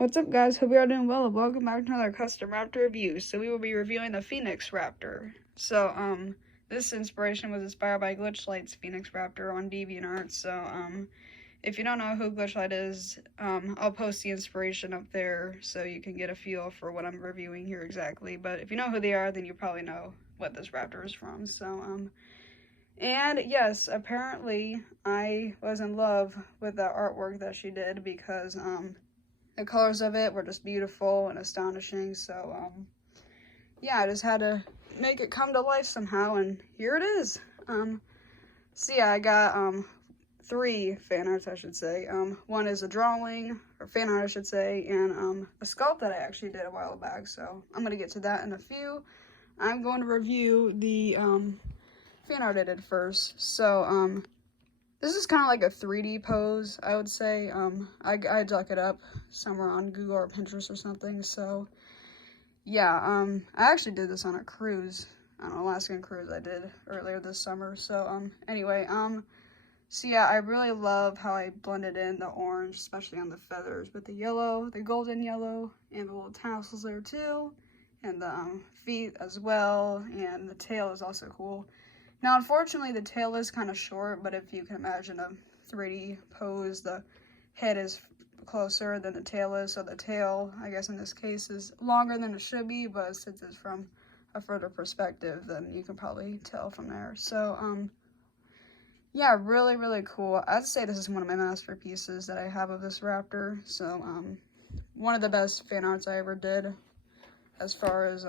What's up, guys? Hope you are doing well, and welcome back to another Custom Raptor review. So we will be reviewing the Phoenix Raptor. So, this inspiration was inspired by GlitchLight's Phoenix Raptor on DeviantArt. So, if you don't know who GlitchLight is, I'll post the inspiration up there so you can get a feel for what I'm reviewing here exactly. But if you know who they are, then you probably know what this Raptor is from. So, and yes, apparently I was in love with the artwork that she did because, the colors of it were just beautiful and astonishing. So, yeah, I just had to make it come to life somehow, and here it is. So yeah, I got, 3 fan arts, I should say. One is a drawing, or fan art, I should say, and, a sculpt that I actually did a while back. So I'm gonna get to that in a few. I'm going to review the, fan art I did first. So, this is kind of like a 3D pose, I would say. I dug it up somewhere on Google or Pinterest or something. So, yeah, I actually did this on a cruise, on an Alaskan cruise I did earlier this summer. So, anyway, so yeah, I really love how I blended in the orange, especially on the feathers, with the yellow, the golden yellow, and the little tassels there too, and the feet as well, and the tail is also cool. Now, unfortunately, the tail is kind of short, but if you can imagine a 3D pose, the head is closer than the tail is, so the tail, I guess in this case, is longer than it should be, but since it's from a further perspective, then you can probably tell from there. So, yeah, really, really cool. I'd say this is one of my masterpieces that I have of this Raptor. So, one of the best fan arts I ever did, as far as,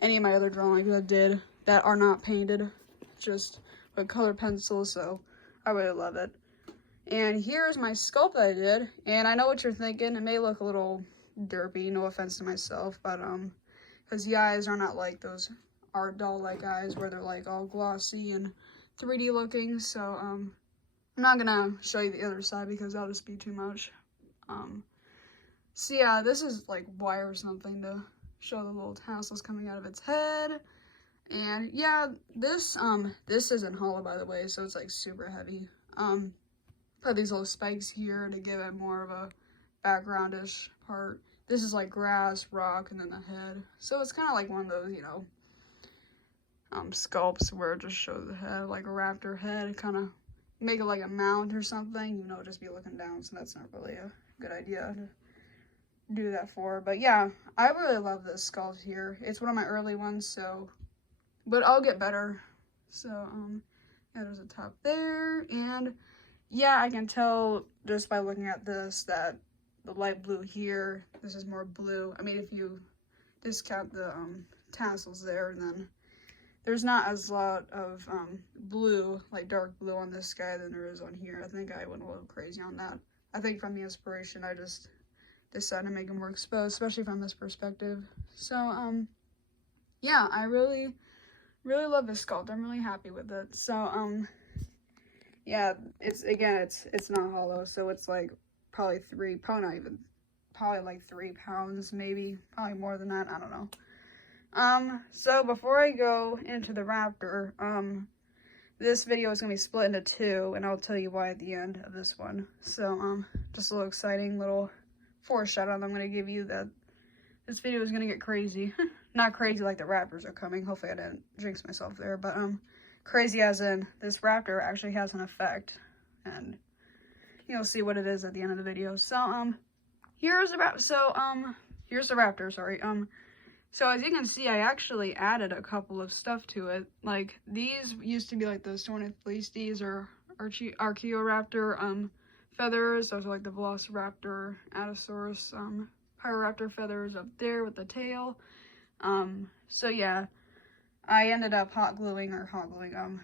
any of my other drawings I did that are not painted, just with colored pencils, so I really love it. And here's my sculpt that I did, and I know what you're thinking, it may look a little derpy, no offense to myself, but, because the eyes are not like those art doll-like eyes where they're like all glossy and 3D looking, so, I'm not gonna show you the other side because that'll just be too much. So yeah, this is like wire or something to show the little tassels coming out of its head. And yeah, this isn't hollow, by the way, so it's like super heavy. Put these little spikes here to give it more of a backgroundish part. This is like grass, rock, and then the head. So it's kind of like one of those, you know, sculpts where it just shows the head, like a raptor head, kind of make it like a mount or something, you know, just be looking down, so that's not really a good idea to do that for. But yeah, I really love this sculpt here. It's one of my early ones, so, but I'll get better. So, yeah, there's a top there, and yeah, I can tell just by looking at this that the light blue here, this is more blue. I mean, if you discount the tassels there, then there's not as lot of blue, like dark blue on this guy than there is on here. I think I went a little crazy on that. I think from the inspiration, I just decided to make them more exposed, especially from this perspective. So, yeah, I really love this sculpt. I'm really happy with it. So, yeah, it's not hollow, so it's like probably probably like 3 pounds, maybe, probably more than that, I don't know. So before I go into the Raptor, this video is gonna be split into 2, and I'll tell you why at the end of this one. So, just a little exciting little foreshadow I'm gonna give you that this video is gonna get crazy. Not crazy like the Raptors are coming. Hopefully I didn't jinx myself there, but crazy as in this Raptor actually has an effect, and you'll see what it is at the end of the video. So here's the Raptor. So here's the Raptor. Sorry. So as you can see, I actually added a couple of stuff to it. Like these used to be like the Sorted Fleece. These are Archaeoraptor feathers. Those are like the Velociraptor, Allosaurus, Pyroraptor feathers up there with the tail. So yeah, I ended up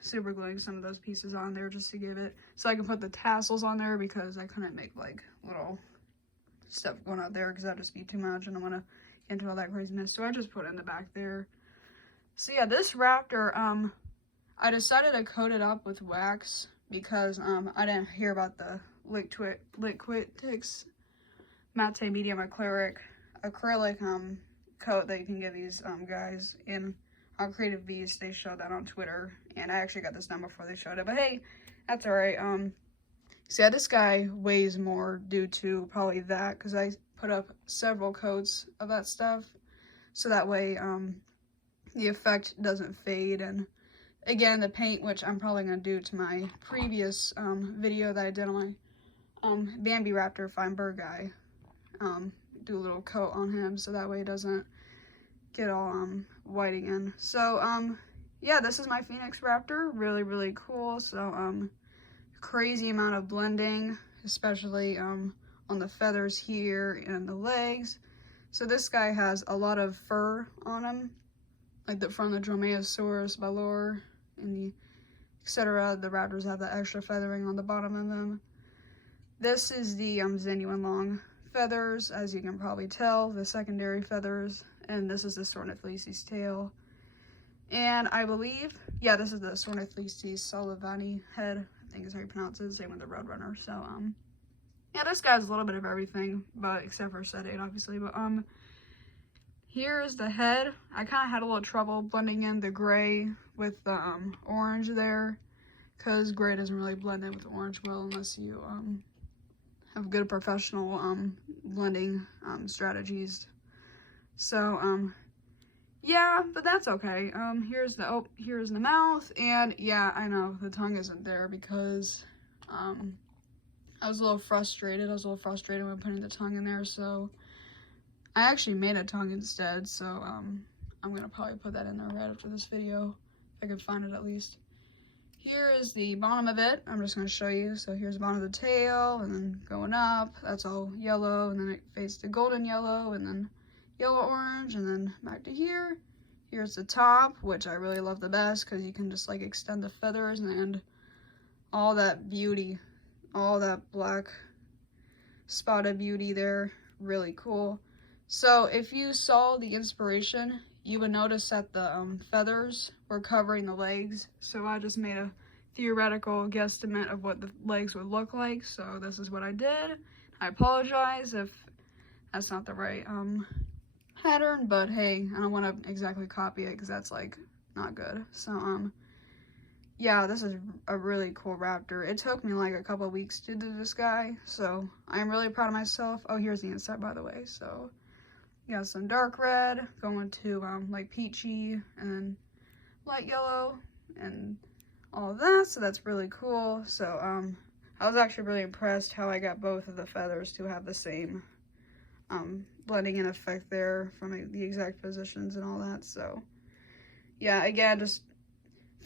super gluing some of those pieces on there just to give it, so I can put the tassels on there because I couldn't make like little stuff going out there because that'd just be too much and I want to get into all that craziness. So I just put it in the back there. So yeah, this Raptor, I decided to coat it up with wax because, I didn't hear about the Liquitex Matte Medium Acrylic, coat that you can get these, guys in on Creative Beast. They showed that on Twitter, and I actually got this done before they showed it, but hey, that's alright. So yeah, this guy weighs more due to probably that, because I put up several coats of that stuff, so that way the effect doesn't fade. And again, the paint, which I'm probably going to do to my previous video that I did on my Bambi Raptor Feinberg guy, do a little coat on him so that way it doesn't get all white again. So yeah, this is my Phoenix Raptor. Really, really cool. So crazy amount of blending, especially on the feathers here and the legs. So this guy has a lot of fur on him, like from the Dromaeosaurus, Valor, and the etc. The raptors have that extra feathering on the bottom of them. This is the genuine long feathers, as you can probably tell, the secondary feathers, and this is the Sornithlesis tail. And I believe, yeah, this is the Sornithlesis Sullivani head, I think is how you pronounce it, same with the Roadrunner. So yeah, this guy's a little bit of everything, but except for set 8, obviously. But here is the head. I kind of had a little trouble blending in the gray with the orange there, because gray doesn't really blend in with orange well unless you have good professional blending strategies. So yeah, but that's okay. Here's the mouth, and yeah, I know the tongue isn't there because I was a little frustrated. When putting the tongue in there, so I actually made a tongue instead. So I'm gonna probably put that in there right after this video, if I can find it at least. Here is the bottom of it. I'm just gonna show you. So here's the bottom of the tail, and then going up, that's all yellow, and then it fades to golden yellow, and then yellow orange, and then back to here. Here's the top, which I really love the best because you can just like extend the feathers and all that beauty, all that black spotted beauty there. Really cool. So if you saw the inspiration, you would notice that the feathers were covering the legs. So I just made a theoretical guesstimate of what the legs would look like. So this is what I did. I apologize if that's not the right pattern, but hey, I don't want to exactly copy it because that's like not good. So yeah, this is a really cool raptor. It took me like a couple of weeks to do this guy, so I'm really proud of myself. Oh, here's the inside, by the way. So you got some dark red going to like peachy, and then light yellow and all of that, so that's really cool. So I was actually really impressed how I got both of the feathers to have the same blending in effect there from the exact positions and all that. So yeah, again, just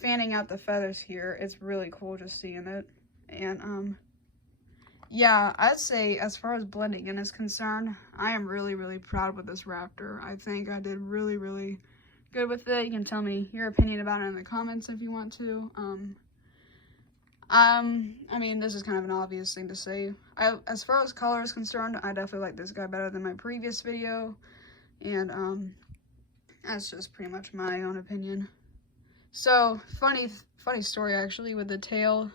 fanning out the feathers here, it's really cool just seeing it. And yeah, I'd say as far as blending in is concerned, I am really, really proud with this raptor. I think I did really, really good with it. You can tell me your opinion about it in the comments if you want to. I mean, this is kind of an obvious thing to say. As far as color is concerned, I definitely like this guy better than my previous video, and that's just pretty much my own opinion. So funny story actually with the tail.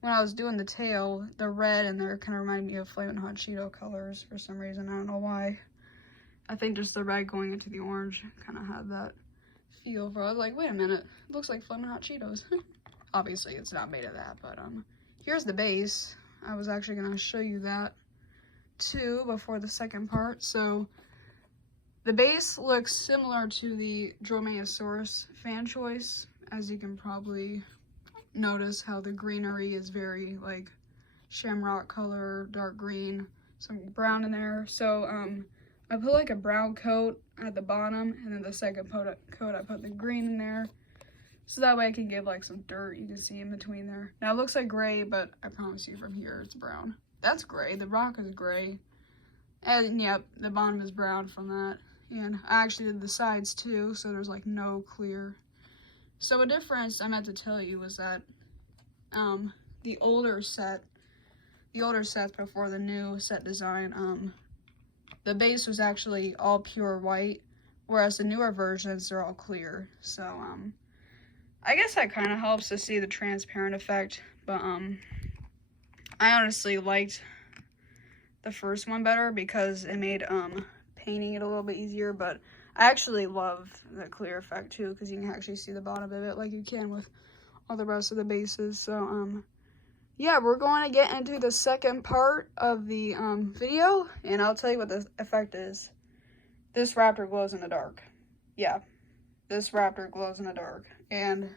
When I was doing the tail, the red in there kind of reminded me of Flamin' Hot Cheeto colors for some reason. I don't know why. I think just the red going into the orange kind of had that feel. I was like, wait a minute, it looks like Flamin' Hot Cheetos. Obviously, it's not made of that, but here's the base. I was actually going to show you that too before the second part. So the base looks similar to the Dromaeosaurus fan choice, as you can probably notice how the greenery is very like shamrock color, dark green, some brown in there. So I put like a brown coat at the bottom, and then the second coat I put the green in there. So that way I can give like some dirt you can see in between there. Now it looks like gray, but I promise you from here it's brown. That's gray, the rock is gray. And yep, the bottom is brown from that. And I actually did the sides too, so there's like no clear. So a difference I meant to tell you was that the older sets before the new set design, the base was actually all pure white, whereas the newer versions are all clear. So I guess that kind of helps to see the transparent effect, but I honestly liked the first one better because it made painting it a little bit easier. But I actually love the clear effect too, because you can actually see the bottom of it like you can with all the rest of the bases. So yeah, we're going to get into the second part of the video, and I'll tell you what the effect is. This raptor glows in the dark. Yeah, this raptor glows in the dark, and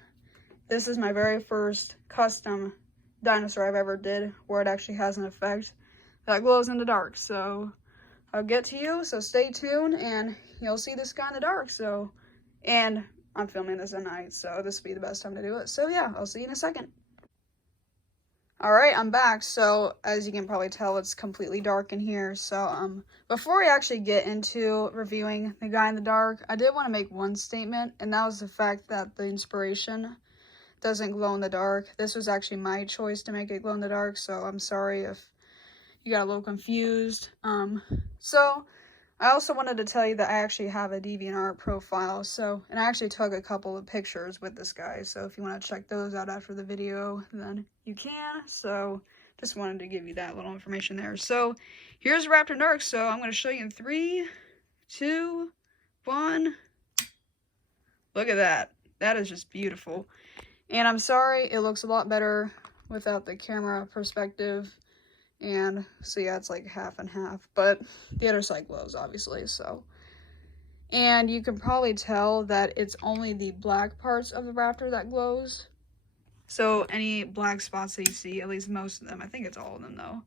this is my very first custom dinosaur I've ever did where it actually has an effect that glows in the dark. So I'll get to you, so stay tuned, and you'll see this guy in the dark. So, and I'm filming this at night, so this will be the best time to do it. So yeah, I'll see you in a second. Alright, I'm back. So as you can probably tell, it's completely dark in here. So before I actually get into reviewing the guy in the dark, I did want to make one statement, and that was the fact that the inspiration doesn't glow in the dark. This was actually my choice to make it glow in the dark, so I'm sorry if you got a little confused. So I also wanted to tell you that I actually have a DeviantArt profile, and I actually took a couple of pictures with this guy, so if you want to check those out after the video, then you can. So just wanted to give you that little information there. So here's Raptor Dark. So I'm going to show you in 3, 2, 1. Look at that. That is just beautiful. And I'm sorry, it looks a lot better without the camera perspective. And so yeah, it's like half and half, but the other side glows, obviously. So, and you can probably tell that it's only the black parts of the raptor that glows. So any black spots that you see, at least most of them, I think it's all of them though,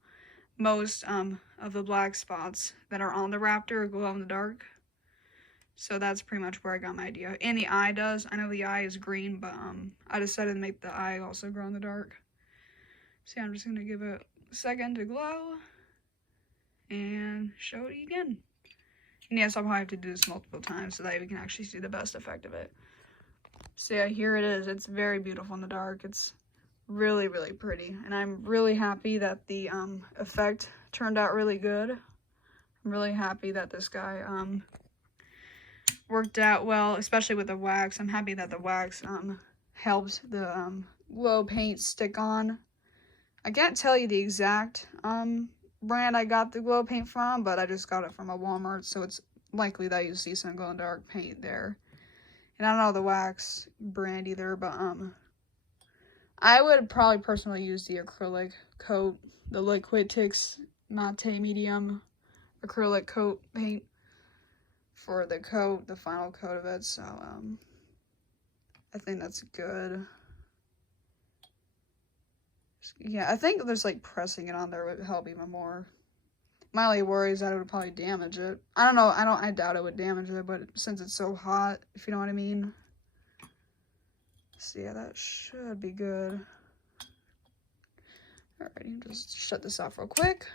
most of the black spots that are on the raptor glow in the dark. So that's pretty much where I got my idea. And the eye does. I know the eye is green, but I decided to make the eye also glow in the dark. So yeah, I'm just gonna give it a second to glow and show it again. And yes, I'll probably have to do this multiple times so that we can actually see the best effect of it. So yeah, here it is. It's very beautiful in the dark. It's really, really pretty. And I'm really happy that the effect turned out really good. I'm really happy that this guy worked out well, especially with the wax. I'm happy that the wax helped the glow paint stick on. I can't tell you the exact brand I got the glow paint from, but I just got it from a Walmart, so it's likely that you see some glow in the dark paint there. And I don't know the wax brand either, but I would probably personally use the acrylic coat, the Liquitex Matte Medium acrylic coat paint for the coat, the final coat of it. So I think that's good. Yeah, I think there's like pressing it on there would help even more. My only worry is that it would probably damage it. I don't know, I doubt it would damage it, but since it's so hot, if you know what I mean. So yeah, that should be good. Alrighty, just shut this off real quick.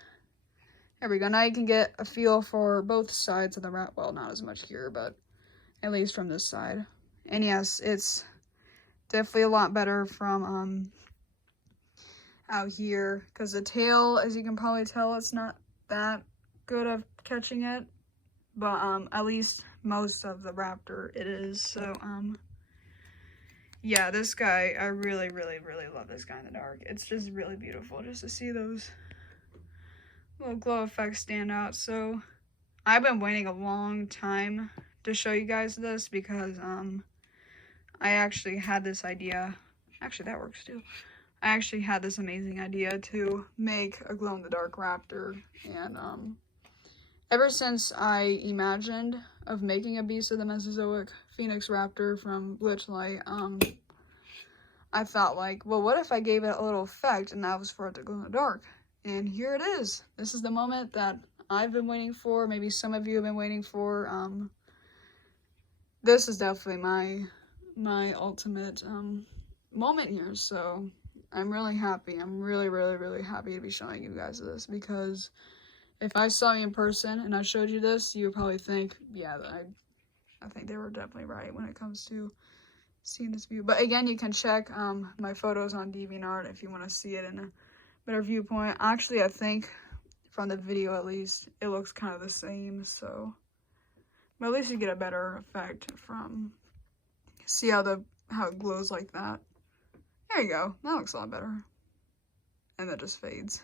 There we go. Now you can get a feel for both sides of the wrap. Well, not as much here, but at least from this side. And yes, it's definitely a lot better from out here, because the tail, as you can probably tell, it's not that good of catching it, but at least most of the raptor it is. So yeah, this guy, I really, really, really love this guy in the dark. It's just really beautiful just to see those little glow effects stand out. So I've been waiting a long time to show you guys this, because I actually had this idea. Actually, that works too. I actually had this amazing idea to make a glow-in-the-dark raptor, and ever since I imagined of making a Beast of the Mesozoic Phoenix Raptor from GlitchLight, I thought, like, well, what if I gave it a little effect, and that was for it to glow in the dark? And here it is. This is the moment that I've been waiting for. Maybe some of you have been waiting for. This is definitely my ultimate moment here. So I'm really happy. I'm really, really, really happy to be showing you guys this, because if I saw you in person and I showed you this, you would probably think, yeah, I think they were definitely right when it comes to seeing this view. But again, you can check my photos on DeviantArt if you want to see it in a better viewpoint. Actually, I think from the video at least, it looks kind of the same. So, but at least you get a better effect from, see how it glows like that. There you go. That looks a lot better. And that just fades.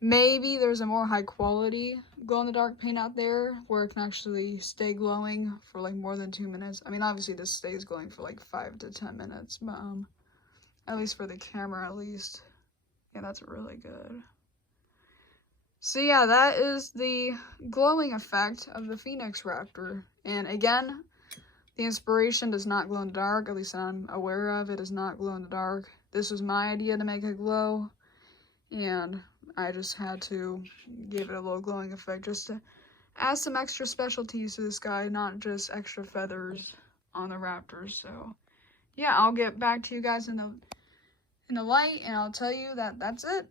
Maybe there's a more high quality glow-in-the-dark paint out there where it can actually stay glowing for like more than 2 minutes. I mean, obviously this stays glowing for like 5 to 10 minutes, but at least for the camera at least. Yeah, that's really good. So yeah, that is the glowing effect of the Phoenix Raptor. And again, the inspiration does not glow in the dark, at least I'm aware of. It does not glow in the dark. This was my idea to make it glow, and I just had to give it a little glowing effect just to add some extra specialties to this guy, not just extra feathers on the Raptors. So yeah, I'll get back to you guys in the light, and I'll tell you that that's it.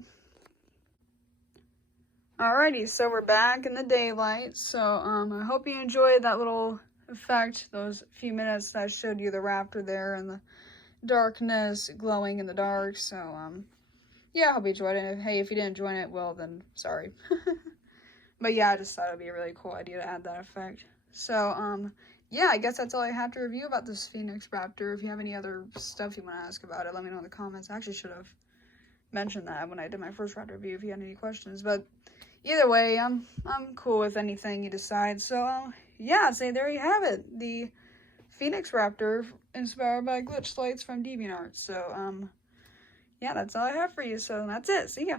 Alrighty, so we're back in the daylight. So I hope you enjoyed that little effect, those few minutes that I showed you the Raptor there and the darkness glowing in the dark. So yeah, I hope you enjoyed it. Hey, if you didn't enjoy it, well then sorry. But yeah, I just thought it'd be a really cool idea to add that effect. So yeah, I guess that's all I have to review about this Phoenix Raptor. If you have any other stuff you want to ask about it, let me know in the comments. I actually should have mentioned that when I did my first Raptor review if you had any questions. But either way, I'm cool with anything you decide. So yeah, I'd say there you have it. The Phoenix Raptor inspired by GlitchLights from DeviantArt. So yeah, that's all I have for you. So that's it. See ya.